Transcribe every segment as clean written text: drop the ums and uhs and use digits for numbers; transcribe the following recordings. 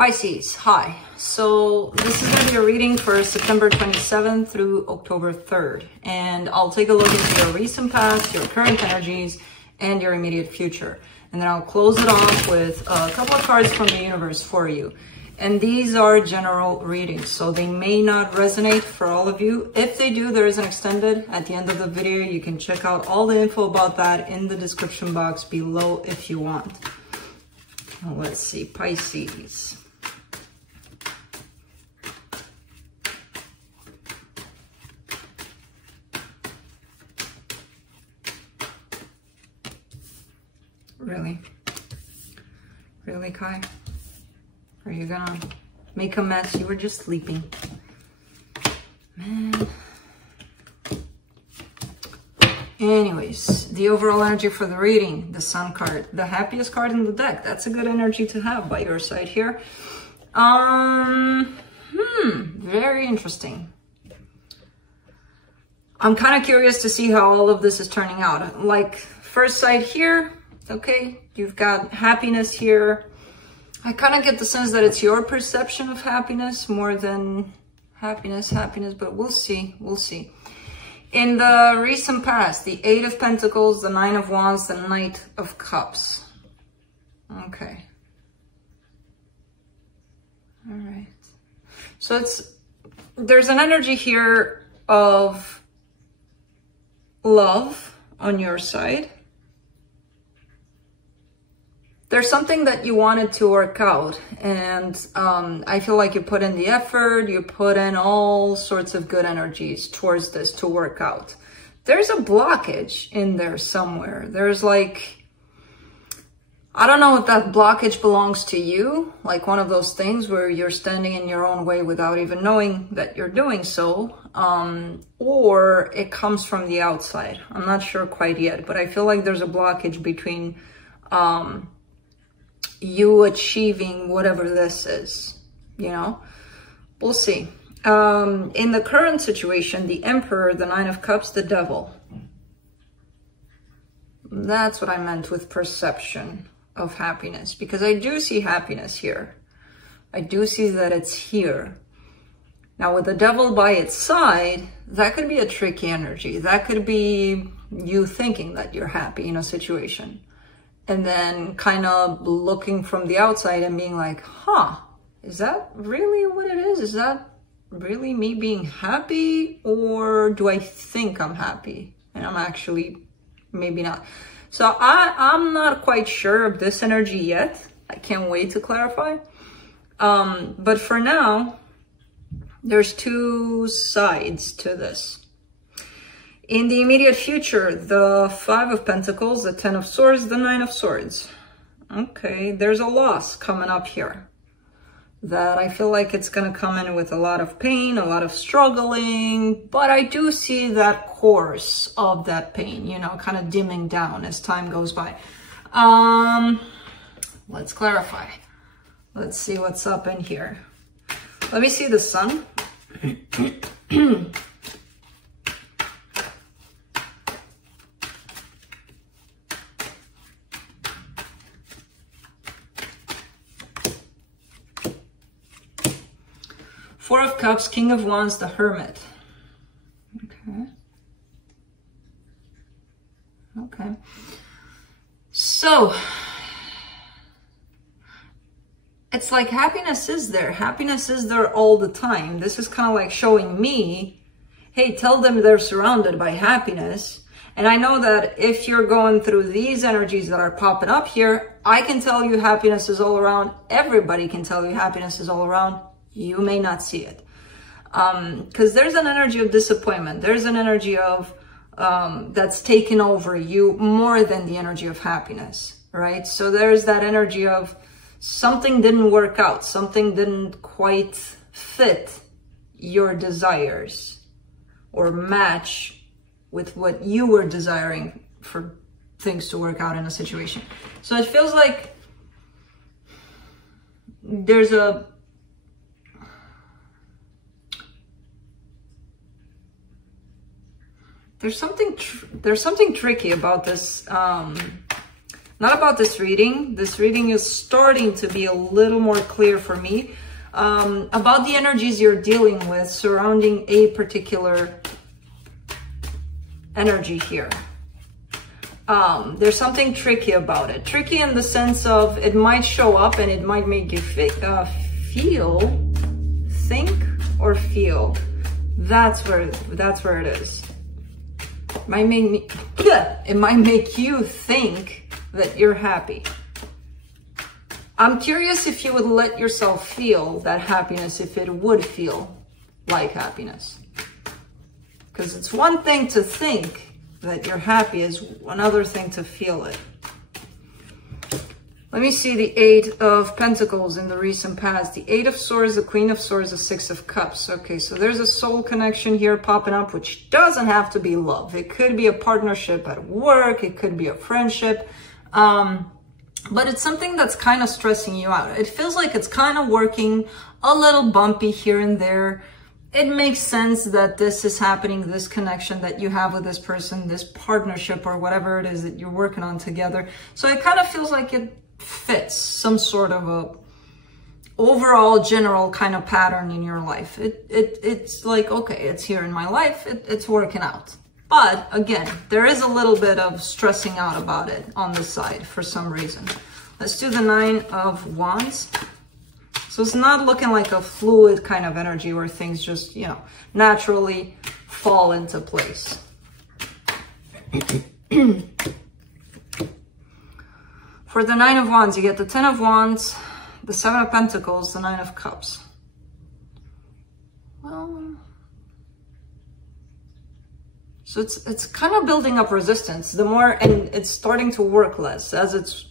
Pisces, hi. So this is going to be a reading for September 27th through October 3rd. And I'll take a look into your recent past, your current energies, and your immediate future. And then I'll close it off with a couple of cards from the universe for you. And these are general readings, so they may not resonate for all of you. If they do, there is an extended at the end of the video. You can check out all the info about that in the description box below if you want. Now, let's see, Pisces. Really, Kai? Are you gonna make a mess? You were just sleeping. Man. Anyways, the overall energy for the reading, the Sun card, the happiest card in the deck. That's a good energy to have by your side here. Very interesting. I'm kind of curious to see how all of this is turning out. Like, first sight here, okay, you've got happiness here. I kind of get the sense that it's your perception of happiness more than happiness, but we'll see. In the recent past, the Eight of Pentacles, the Nine of Wands, the Knight of Cups. Okay. All right. So there's an energy here of love on your side. There's something that you wanted to work out, and I feel like you put in the effort, you put in all sorts of good energies towards this to work out. There's a blockage in there somewhere. There's like, I don't know if that blockage belongs to you, like one of those things where you're standing in your own way without even knowing that you're doing so, or it comes from the outside. I'm not sure quite yet, but I feel like there's a blockage between you achieving whatever this is, you know. We'll see. In the current situation, the Emperor, the Nine of Cups, the Devil. That's what I meant with perception of happiness, because I do see happiness here. I do see that it's here. Now with the Devil by its side, that could be a tricky energy. That could be you thinking that you're happy in a situation, and then kind of looking from the outside and being like, huh, is that really what it is? Is that really me being happy? Or do I think I'm happy and I'm actually maybe not? So I'm not quite sure of this energy yet. I can't wait to clarify. But for now, there's two sides to this. In the immediate future, the Five of Pentacles, the Ten of Swords, the Nine of Swords. Okay, there's a loss coming up here that I feel like it's going to come in with a lot of pain, a lot of struggling, but I do see that course of that pain, you know, kind of dimming down as time goes by. Let's clarify. Let's see what's up in here. Let me see the Sun. Four of Cups, King of Wands, the Hermit. Okay. So, it's like happiness is there. Happiness is there all the time. This is kind of like showing me, hey, tell them they're surrounded by happiness. And I know that if you're going through these energies that are popping up here, I can tell you happiness is all around. Everybody can tell you happiness is all around. You may not see it. Because there's an energy of disappointment. There's an energy of that's taken over you more than the energy of happiness, right? So there's that energy of something didn't work out. Something didn't quite fit your desires or match with what you were desiring for things to work out in a situation. So it feels like there's something tricky about this Not about this reading. This reading is starting to be a little more clear for me. About the energies you're dealing with surrounding a particular energy here. There's something tricky about it. Tricky in the sense of it might show up and it might make you think or feel. That's where it is. It might make you think that you're happy. I'm curious if you would let yourself feel that happiness, if it would feel like happiness. Because it's one thing to think that you're happy, is another thing to feel it. Let me see the Eight of Pentacles in the recent past. The Eight of Swords, the Queen of Swords, the Six of Cups. Okay, so there's a soul connection here popping up, which doesn't have to be love. It could be a partnership at work. It could be a friendship. But it's something that's kind of stressing you out. It feels like it's kind of working, a little bumpy here and there. It makes sense that this is happening, this connection that you have with this person, this partnership or whatever it is that you're working on together. So it kind of feels like it fits some sort of a overall general kind of pattern in your life. It's like, okay, it's here in my life, it's working out. But again, there is a little bit of stressing out about it on this side for some reason. Let's do the Nine of Wands. So it's not looking like a fluid kind of energy where things just, you know, naturally fall into place. For the Nine of Wands, you get the Ten of Wands, the Seven of Pentacles, the Nine of Cups. Well, so it's kind of building up resistance. The more, and it's starting to work less. As it's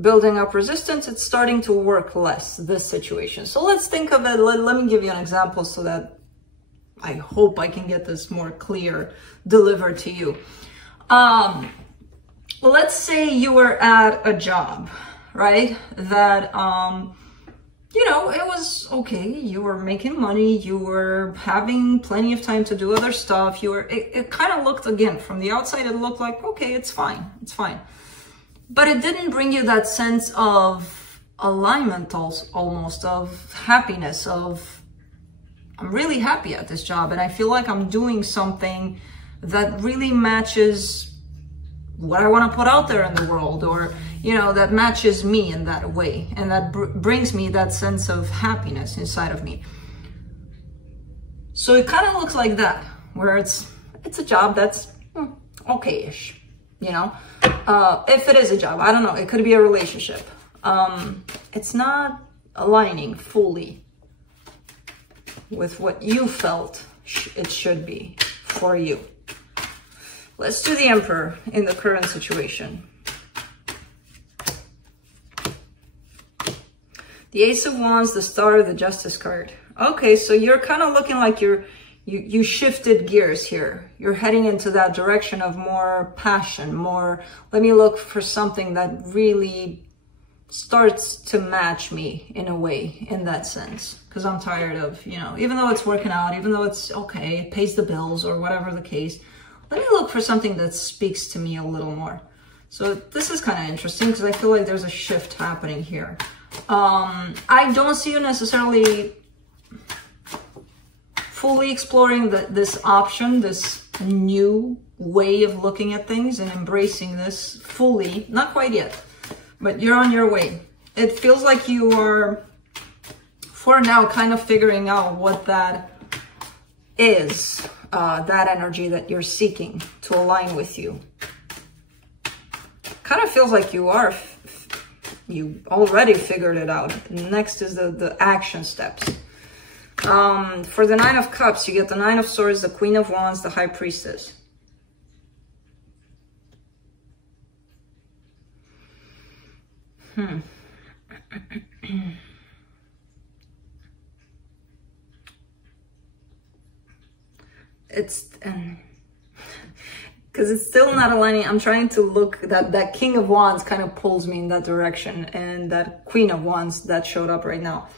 building up resistance, it's starting to work less, this situation. So let's think of it, let me give you an example so that I hope I can get this more clear delivered to you. Well, let's say you were at a job, right? That, you know, it was okay. You were making money. You were having plenty of time to do other stuff. It kind of looked, again, from the outside, it looked like, okay, it's fine. It's fine. But it didn't bring you that sense of alignment, almost of happiness, of I'm really happy at this job and I feel like I'm doing something that really matches what I want to put out there in the world, or, you know, that matches me in that way. And that brings me that sense of happiness inside of me. So it kind of looks like that, where it's a job that's okay-ish. You know, if it is a job, I don't know, it could be a relationship. It's not aligning fully with what you felt it should be for you. Let's do the Emperor in the current situation. The Ace of Wands, the Star, the Justice card. Okay, so you're kind of looking like you shifted gears here. You're heading into that direction of more passion, more, let me look for something that really starts to match me in a way, in that sense. Because I'm tired of, you know, even though it's working out, even though it's okay, it pays the bills or whatever the case, let me look for something that speaks to me a little more. So this is kind of interesting because I feel like there's a shift happening here. I don't see you necessarily fully exploring this option, this new way of looking at things and embracing this fully. Not quite yet, but you're on your way. It feels like you are, for now, kind of figuring out what that is, that energy that you're seeking to align with you. Kind of feels like you already figured it out. Next is the action steps. For the Nine of Cups, you get the Nine of Swords, the Queen of Wands, the High Priestess. It's because it's still not aligning. I'm trying to look, that King of Wands kind of pulls me in that direction, and that Queen of Wands that showed up right now.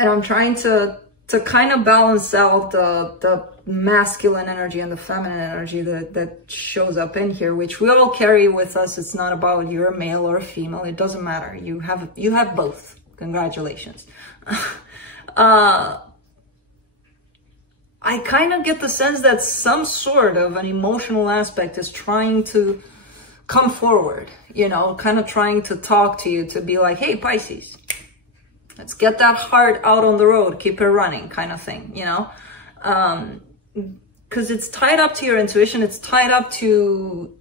And I'm trying to to kind of balance out the masculine energy and the feminine energy that shows up in here, which we all carry with us. It's not about you're a male or a female. It doesn't matter. You have both. Congratulations. I kind of get the sense that some sort of an emotional aspect is trying to come forward, you know, kind of trying to talk to you, to be like, hey, Pisces, let's get that heart out on the road, keep it running, kind of thing, you know? Because it's tied up to your intuition. It's tied up to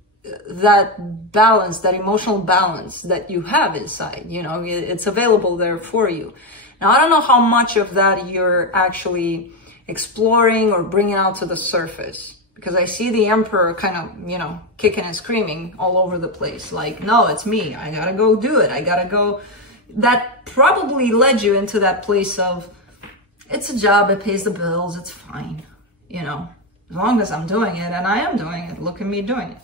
that balance, that emotional balance that you have inside, you know, it's available there for you. Now, I don't know how much of that you're actually exploring or bringing out to the surface, because I see the Emperor kind of, you know, kicking and screaming all over the place. Like, no, it's me. I gotta go do it. I gotta go. That probably led you into that place of, it's a job, it pays the bills, it's fine, you know, as long as I'm doing it, and I am doing it, look at me doing it,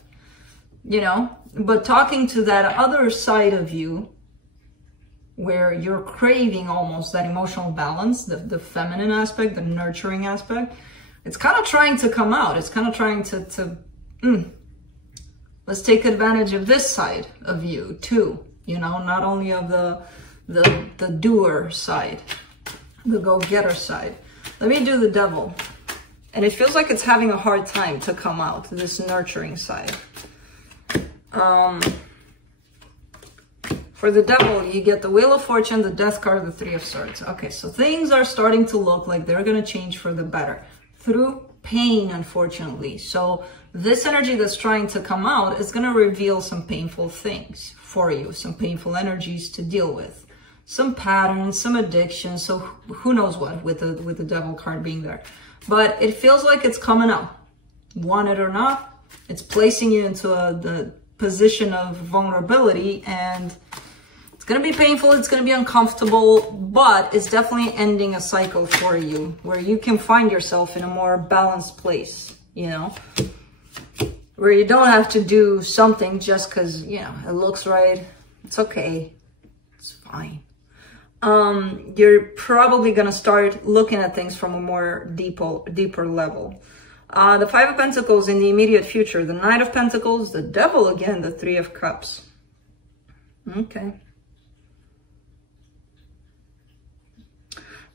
you know. But talking to that other side of you, where you're craving almost that emotional balance, the feminine aspect, the nurturing aspect, it's kind of trying to come out. It's kind of trying to let's take advantage of this side of you too, you know, not only of the doer side, the go-getter side. Let me do the Devil. And it feels like it's having a hard time to come out, this nurturing side. For the Devil, you get the Wheel of Fortune, the Death card, the Three of Swords. Okay, so things are starting to look like they're going to change for the better through pain, unfortunately. So this energy that's trying to come out is going to reveal some painful things for you, some painful energies to deal with, some patterns, some addictions. So who knows what with the Devil card being there. But it feels like it's coming out. Want it or not, it's placing you into the position of vulnerability, and it's going to be painful, it's going to be uncomfortable, but it's definitely ending a cycle for you where you can find yourself in a more balanced place, you know, where you don't have to do something just because, you know, it looks right. It's okay. It's fine. You're probably going to start looking at things from a more deeper level. The Five of Pentacles in the immediate future, the Knight of Pentacles, the Devil again, the Three of Cups. Okay.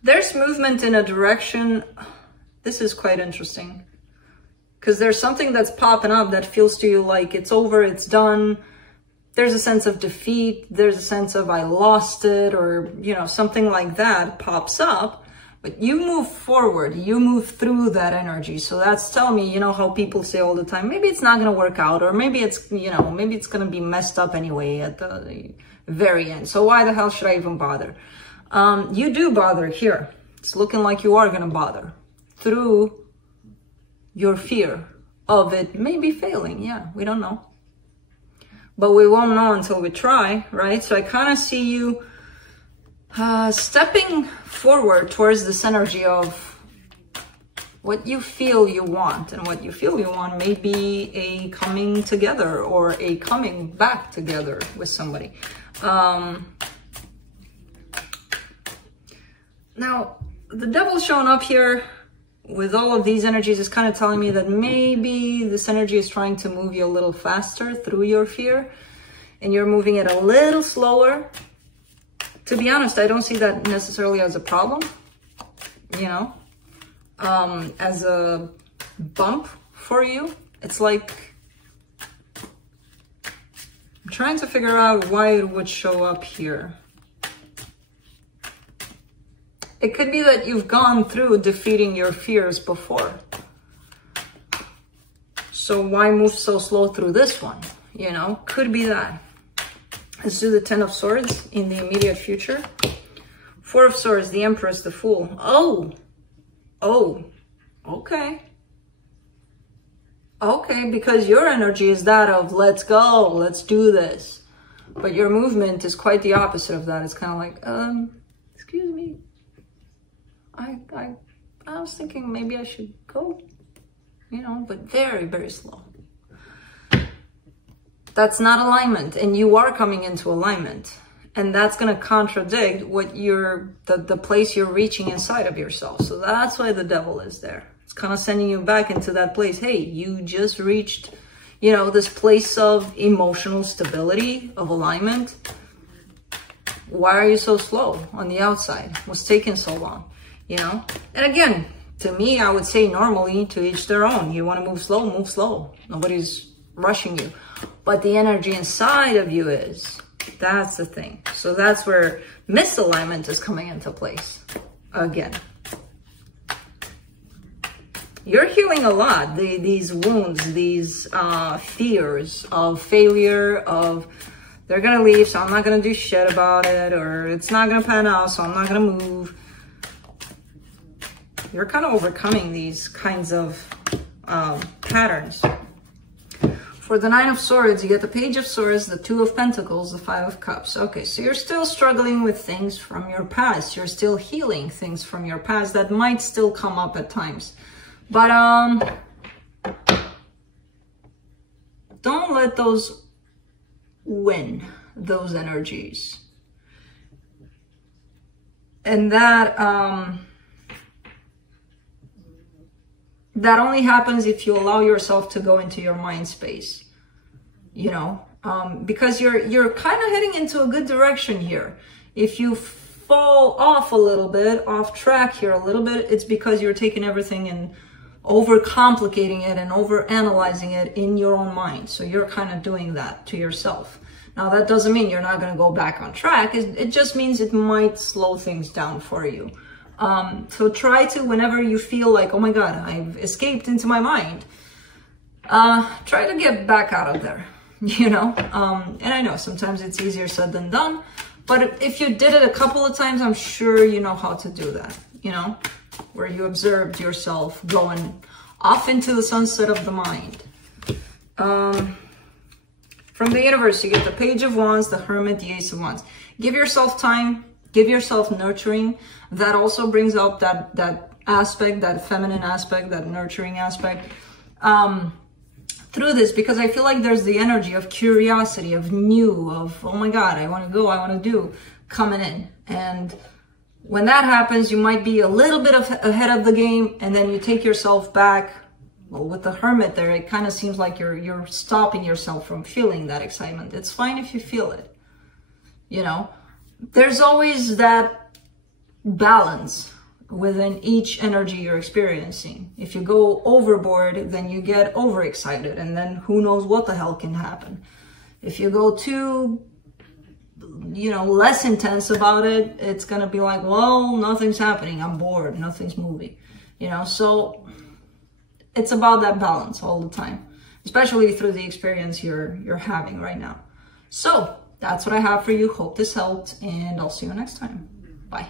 There's movement in a direction. This is quite interesting, because there's something that's popping up that feels to you like it's over, it's done. There's a sense of defeat. There's a sense of I lost it, or, you know, something like that pops up. But you move forward, you move through that energy. So that's telling me, you know, how people say all the time, maybe it's not going to work out, or maybe it's, you know, maybe it's going to be messed up anyway at the very end. So why the hell should I even bother? You do bother here. It's looking like you are going to bother through your fear of it maybe failing. Yeah, we don't know. But we won't know until we try, right? So I kind of see you stepping forward towards this energy of what you feel you want. And what you feel you want may be a coming together or a coming back together with somebody. Now, the Devil showing up here with all of these energies is kind of telling me that maybe this energy is trying to move you a little faster through your fear, and you're moving it a little slower. To be honest, I don't see that necessarily as a problem, you know, as a bump for you. It's like, I'm trying to figure out why it would show up here. It could be that you've gone through defeating your fears before. So why move so slow through this one? You know, could be that. Let's do the Ten of Swords in the immediate future. Four of Swords, the Empress, the Fool. Oh, okay. Okay, because your energy is that of let's go, let's do this. But your movement is quite the opposite of that. It's kind of like, excuse me. I was thinking maybe I should go, you know, but very, very slow. That's not alignment, and you are coming into alignment. And that's going to contradict what the place you're reaching inside of yourself. So that's why the devil is there. It's kind of sending you back into that place. Hey, you just reached, you know, this place of emotional stability, of alignment. Why are you so slow on the outside? What's taking so long, you know? And again, to me, I would say normally, to each their own. You want to move slow, move slow. Nobody's rushing you. But the energy inside of you is... That's the thing. So that's where misalignment is coming into place again. You're healing a lot. These wounds, these fears of failure, of they're going to leave, so I'm not going to do shit about it, or it's not going to pan out, so I'm not going to move. You're kind of overcoming these kinds of patterns. For the Nine of Swords, you get the Page of Swords, the Two of Pentacles, the Five of Cups. Okay, so you're still struggling with things from your past. You're still healing things from your past that might still come up at times. But don't let those win, those energies. And that only happens if you allow yourself to go into your mind space, you know, because you're kind of heading into a good direction here. If you fall off a little bit, off track here a little bit, it's because you're taking everything and overcomplicating it and overanalyzing it in your own mind. So you're kind of doing that to yourself. Now, that doesn't mean you're not going to go back on track. It just means it might slow things down for you. So try to, whenever you feel like, oh my God, I've escaped into my mind, try to get back out of there, you know? And I know sometimes it's easier said than done, but if you did it a couple of times, I'm sure you know how to do that, you know? Where you observed yourself going off into the sunset of the mind. From the universe, you get the Page of Wands, the Hermit, the Ace of Wands. Give yourself time, give yourself nurturing. That also brings up that aspect, that feminine aspect, that nurturing aspect through this, because I feel like there's the energy of curiosity, of new, of, oh my God, I want to go, I want to do, coming in. And when that happens, you might be a little bit ahead of the game, and then you take yourself back. Well, with the Hermit there, it kind of seems like you're stopping yourself from feeling that excitement. It's fine if you feel it, you know? There's always that balance within each energy you're experiencing. If you go overboard, then you get overexcited, and then who knows what the hell can happen. If you go too, you know, less intense about it, it's gonna be like, well, nothing's happening, I'm bored, nothing's moving, you know? So it's about that balance all the time, especially through the experience you're having right now. So that's what I have for you. Hope this helped, and I'll see you next time.